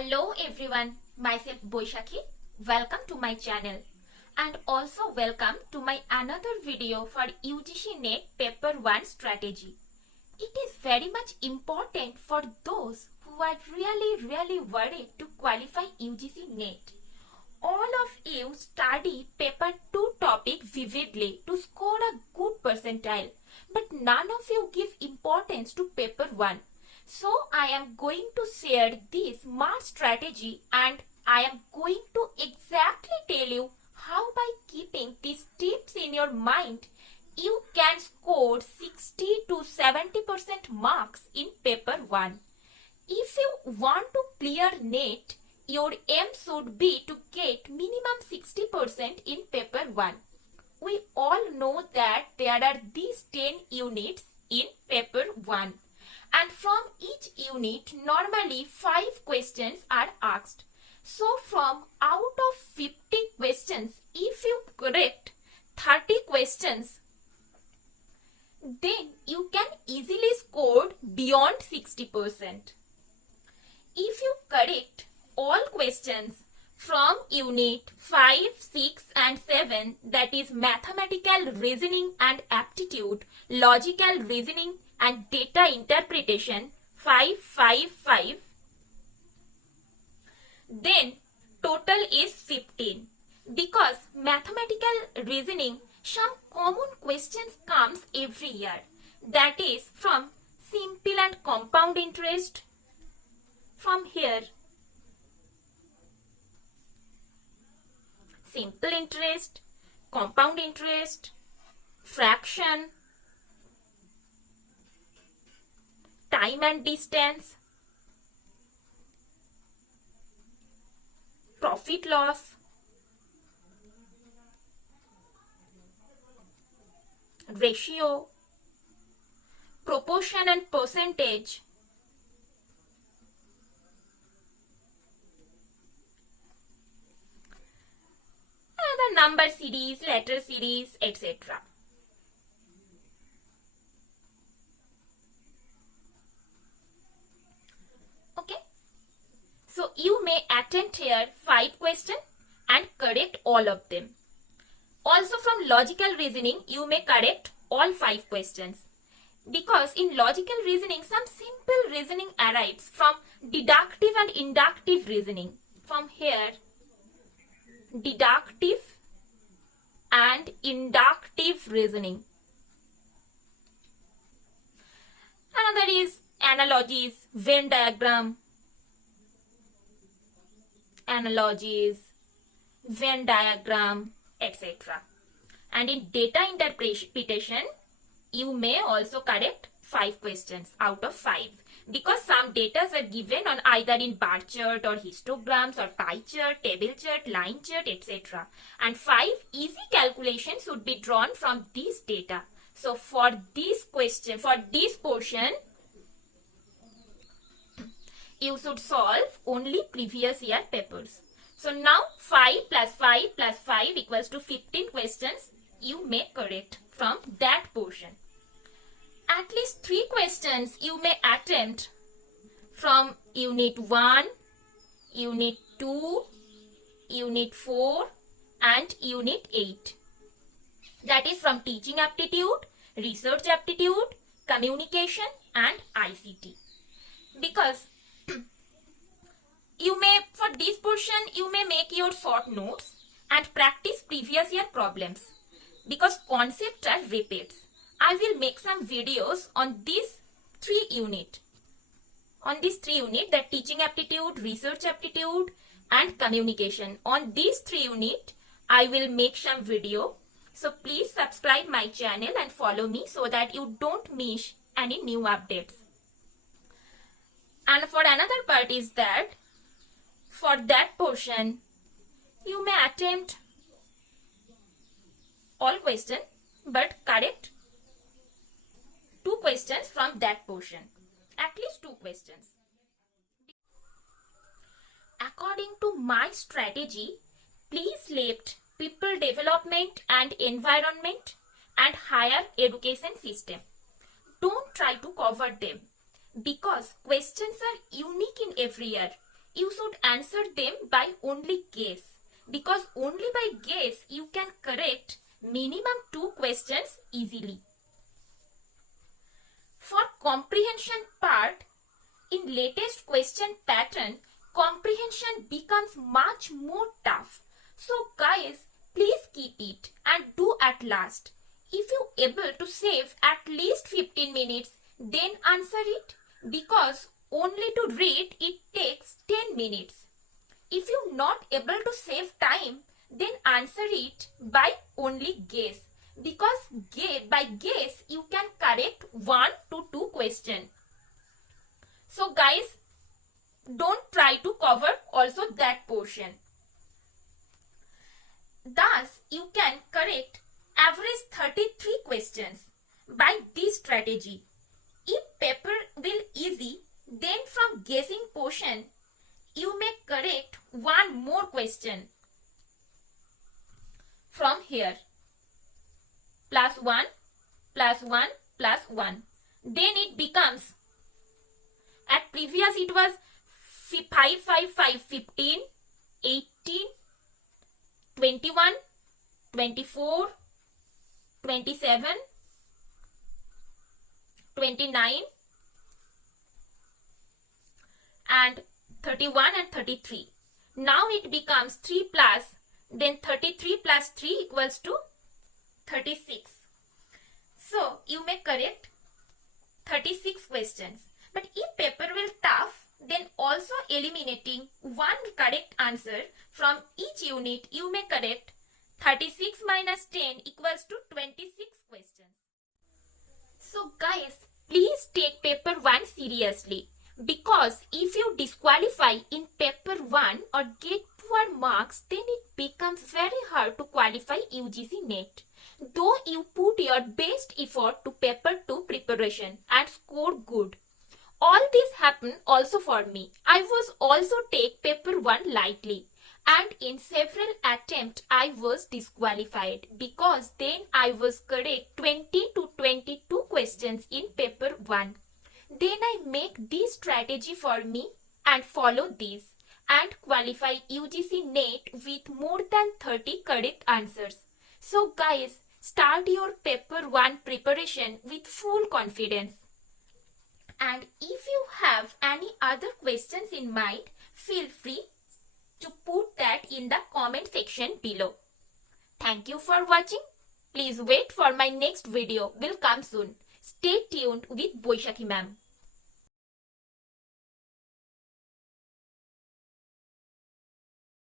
Hello everyone, myself Boishakhi. Welcome to my channel and also welcome to my another video for UGC NET Paper 1 strategy. It is very much important for those who are really worried to qualify UGC NET. All of you study paper 2 topic vividly to score a good percentile, but none of you give importance to paper 1. So I am going to share this mark strategy and I am going to exactly tell you how by keeping these tips in your mind you can score 60 to 70% marks in paper 1. If you want to clear NET, your aim should be to get minimum 60% in paper 1. We all know that there are these 10 units in paper 1. And from each unit, normally 5 questions are asked. So from out of 50 questions, if you correct 30 questions, then you can easily score beyond 60%. If you correct all questions from unit 5, 6 and 7, that is mathematical reasoning and aptitude, logical reasoning and data interpretation 5, 5, 5, then total is 15. Because mathematical reasoning, some common questions comes every year. That is from simple and compound interest, from here simple interest, compound interest, fraction, time and distance, profit loss, ratio, proportion and percentage, and the number series, letter series, etc. So you may attempt here 5 questions and correct all of them. Also from logical reasoning, you may correct all 5 questions. Because in logical reasoning, some simple reasoning arrives from deductive and inductive reasoning. From here, deductive and inductive reasoning. Another is analogies, Venn diagram, etc. And in data interpretation, you may also correct 5 questions out of 5 because some data are given on either in bar chart or histograms or pie chart, table chart, line chart, etc. And 5 easy calculations should be drawn from these data. So for this question, for this portion, you should solve only previous year papers. So now 5 plus 5 plus 5 equals to 15 questions you may correct from that portion. At least 3 questions you may attempt from unit 1, unit 2, unit 4 and unit 8. That is from teaching aptitude, research aptitude, communication and ICT. Because you may, for this portion, you may make your short notes and practice previous year problems because concepts are repeats. I will make some videos on these 3 units. On these 3 units, that teaching aptitude, research aptitude and communication. On these 3 units, I will make some video. So please subscribe my channel and follow me so that you don't miss any new updates. And for another part is that for that portion, you may attempt all questions but correct 2 questions from that portion. At least 2 questions. According to my strategy, please left people development and environment and higher education system. Don't try to cover them because questions are unique in every year. you should answer them by only guess, because only by guess you can correct minimum 2 questions easily. For comprehension part, in latest question pattern, comprehension becomes much more tough. So guys, please keep it and do at last. If you able to save at least 15 minutes, then answer it, because only to read it takes 10 minutes. If you not able to save time, then answer it by only guess, because by guess you can correct 1 to 2 questions. So guys, don't try to cover also that portion. Thus, you can correct average 33 questions by this strategy. If paper will easy, then from guessing portion, you may correct 1 more question from here. +1, +1, +1. Then it becomes, at previous it was 5, 5, 5, 15, 18, 21, 24, 27, 29 and 31 and 33. Now it becomes 3 plus, then 33 plus 3 equals to 36. So you may correct 36 questions. But if paper will tough, then also eliminating 1 correct answer from each unit, you may correct 36 minus 10 equals to 26 questions. So guys, please take paper 1 seriously, because if you disqualify in paper 1 or get poor marks, then it becomes very hard to qualify UGC NET. Though you put your best effort to paper 2 preparation and score good. All this happened also for me. I was also take paper 1 lightly, and in several attempts I was disqualified, because then I was correct 20 to 22 questions in paper 1. Then I make this strategy for me and follow this and qualify UGC NET with more than 30 correct answers. So guys, start your paper 1 preparation with full confidence. And if you have any other questions in mind, feel free to put that in the comment section below. Thank you for watching. Please wait for my next video. Will come soon. Stay tuned with Boishakhi ma'am.